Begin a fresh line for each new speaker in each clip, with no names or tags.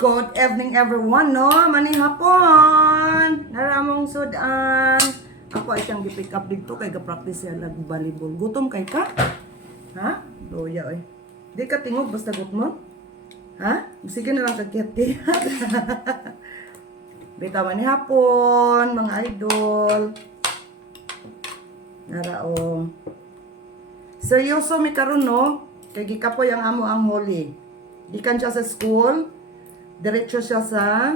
Good evening everyone, no? Mani hapon! Naramong sudan. Ako ay siyang gipick up dito kay ga-practice siya lag volleyball. Gutom kay ka? Ha? Loya oy. Di ka tingog basta gutom? Ha? Sige na lang kagyati. Bitaw mani hapon, mga idol. Nara o. Seryoso mi karon no? Kay gikapoy ang amo ang holy. Gikan siya sa school. Diretso siya sa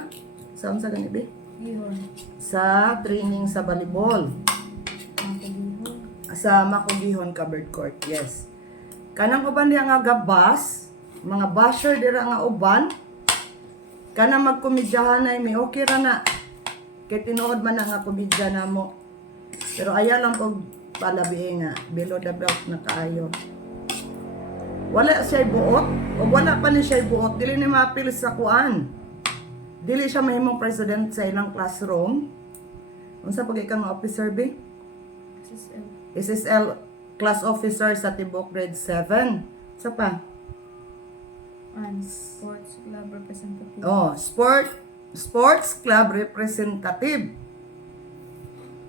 saan sa ganito?
Ihon.
Sa training sa volleyball. Sa Makugihon Covered Court. Yes. Kanang uban diya nga gabas, mga basher dira nga uban. Kanang magkomedyahan ay may okay ra na. Kay tinuod man na nga komedya na mo. Pero aya lang pag palabi nga below the belt na kaayo. Wala siya buot o wala pa ni siya buot dili ni mapil sa kuan. Dili siya mahimong president sa ilang classroom. Unsa pag ikaw nga officer be?
SSL.
SSL class officer sa Tibok grade 7. Sa pa?
And sports club representative.
Oh, sport sports club representative.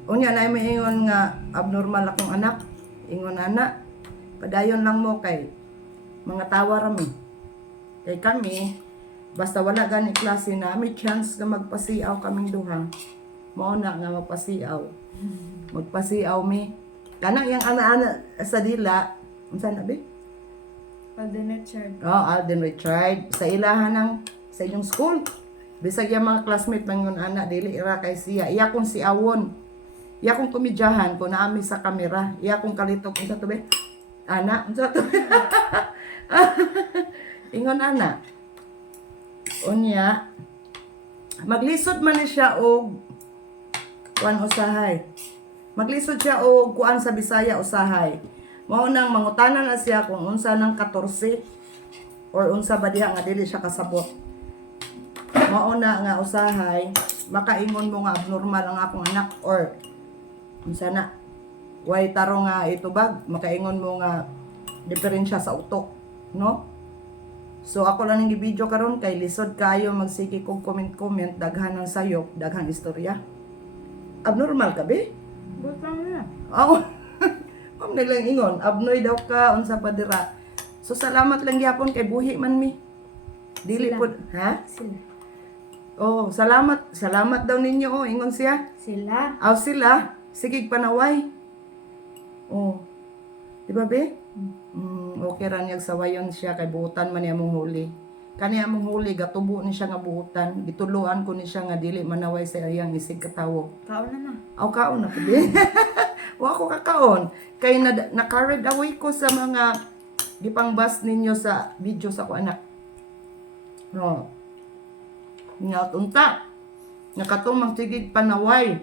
Unya na may ingon nga abnormal akong anak. Ingon ana. Padayon lang mo kay mga tawa rami. Kay kami basta wala gani klase na may chance nga magpasiaw kaming duha. Mao na nga magpasiaw. Magpasiaw mi. Kana yang ana-ana sa dila, unsa na bi?
Alden Richard.
Oh, Alden Richard. Sa ilahan ng sa inyong school. Bisag yung mga classmate man yun, anak, dili ra kay siya. Iya kong si Awon. Iya kong kumidyahan ko naami sa kamera. Iya kong kalitok. Unsa to be? Ana, unsa to? Ingon ana. Unya, maglisod man siya og kuan usahay. Maglisod siya og kuan sa Bisaya usahay. Mao nang mangutanan na siya kung unsa nang 14 or unsa ba diha nga dili siya kasabot. Mao na nga usahay, makaingon mo nga abnormal ang akong anak or unsa na way taro nga itubag, makaingon mo nga diferensya sa utok, no? So ako lang ng video karon kay lisod kayo magsige kog comment-comment daghan ng sayop, daghan istorya. Abnormal ka be?
But lang na.
Ako, ma'am nilang ingon, abnoy daw ka, unsa pa dira. So salamat lang gyapon kay buhi man mi. Dili
Sila.
po, ha?
Sila.
Oh, salamat. Salamat daw ninyo, oh, ingon siya.
Sila.
Aw sila, sige panaway. Oh. Di ba be? Okay ra niyag sawayon siya kay buutan man niya mong huli. Kani among huli gatubo ni siya nga buutan, gituluan ko ni siya nga dili manaway sa iyang isig katawo.
Kaon na na.
Aw kaon na pwede. Wa ko kakaon. Kay na na-carried away ko sa mga gipangbas ninyo sa video sa ko anak. No. Nga unta. Nakatumang tigig panaway.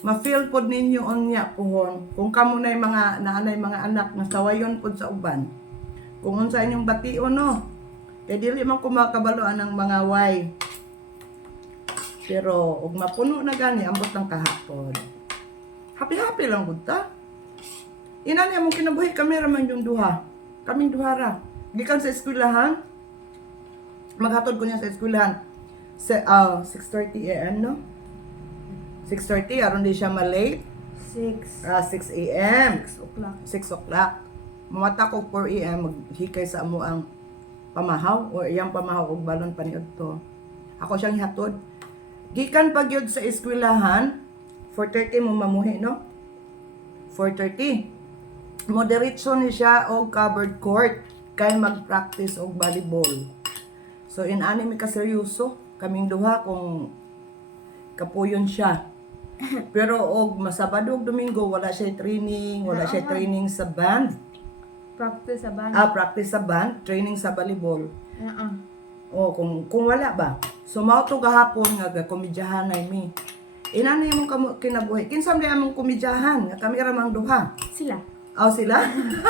Ma-feel pod ninyo unya puhon kung kamo nay mga naanay mga anak nga sawayon pod sa uban. Kung unsa inyong bation no. Kay dili man ko makabaloan ng mga way. Pero ug mapuno na gani ambot ng kahapon. Happy-happy lang gud ta. Ina niya mong kinabuhi kamera man yung duha. Kaming duha ra. Gikan sa eskwelahan. Maghatod ko niya sa eskwelahan. Sa ah 6:30 AM no. 6:30 aron di siya ma-late.
6.
Ah 6 AM.
6 o'clock.
6 o'clock. Mamata ko 4 AM maghikay sa amo ang pamahaw o iyang pamahaw og balon paniud to. Ako siyang hatod. Gikan pag yun sa eskwelahan, 4.30 mo mamuhi, no? 4.30. Moderate ni siya og covered court kay mag-practice og volleyball. So, in anime ka seryoso, kaming duha kung kapuyon siya. Pero og masabado og Domingo, wala siya training, wala siya training sa band.
Practice sa band.
Ah, practice sa band, training sa volleyball.
Uh-uh.
O, kung, kung wala ba? So, mao to gahapon nga komedyahan na mi. Inana yung kamu kinabuhi. Kinsam di among komedyahan nga kami ra mang duha.
Sila.
Aw sila?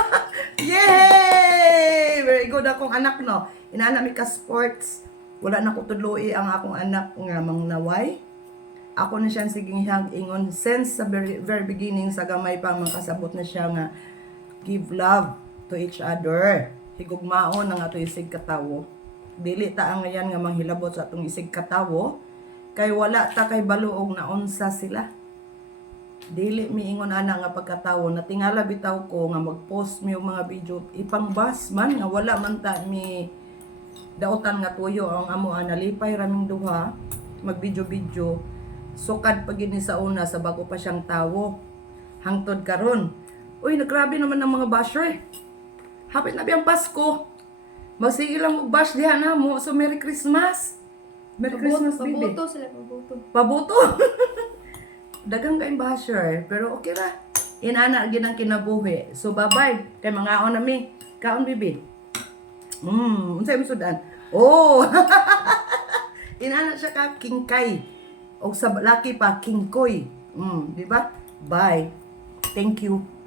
Yay! Very good akong anak no. Inana mi ka sports. Wala na ko tudloi ang akong anak nga mang naway. Ako na siyang siging ingon since sa very, very beginning sa gamay pa makasabot na siya nga give love to each other. Higugmaon ang ato isig katawo. dili ta ang ngayon nga manghilabot sa atong isig katawo. Kay wala ta kay baluog na unsa sila. Dili miingon ana nga pagkatawo. Na tingala bitaw ko nga mag-post mi mga video. Ipangbas man nga wala man ta mi dautan nga tuyo. Ang amo ana lipay raming duha. Mag video video sukad pag gini sa una sa bago pa siyang tawo hangtod karon uy nagrabe naman ng mga basher eh. hapit na biyang Pasko magsige lang og bash diha na mo so Merry Christmas Merry Christmas baby
Pabuto sila, pabuto.
Pabuto. Dagang kayong basher, pero okay ra. Inana gid ang kinabuhi. So bye-bye. Kay mga on nami. Kaon bibi. Mm, unsay mo sudan? Oh. Inana siya ka kingkay. O sa laki pa kingkoy. Mm, di ba? Bye. Thank you.